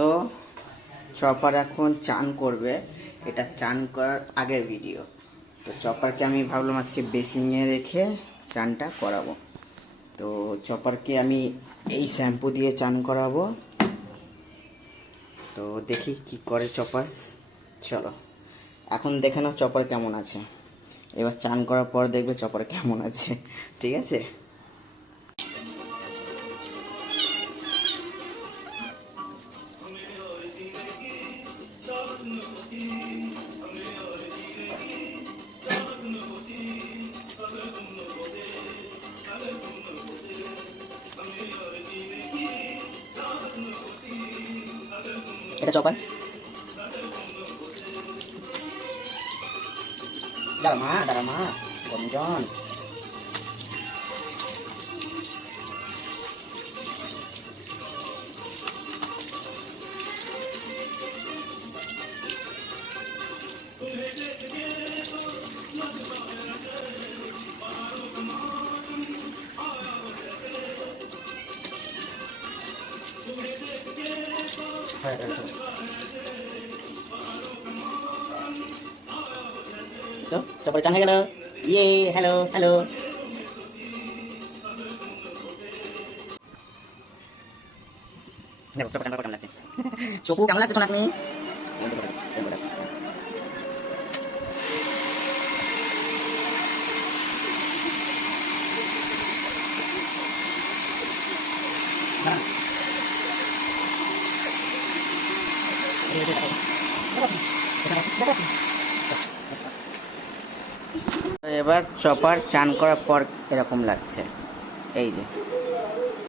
তো চপার এখন চান করবে, এটা চান করার আগের ভিডিও। তো চপারকে আমি ভাবলাম আজকে বেসিংয়ে রেখে চানটা করাবো। তো চপারকে আমি এই শ্যাম্পু দিয়ে চান করাবো। তো দেখি কি করে চপার। চলো এখন দেখে নাও চপার কেমন আছে, এবার চান করার পর দেখবে চপার কেমন আছে। ঠিক আছে? এটা চপার, দাঁড়া মা গঞ্জন। তো তারপরে চান হয়ে গেল। ইয়ে হ্যালো হ্যালো। দেখো তারপর চান কেমন লাগছে। চপু কেমন লাগছে আপনি? এবার চপার চান করার পর এরকম লাগছে, এই যে।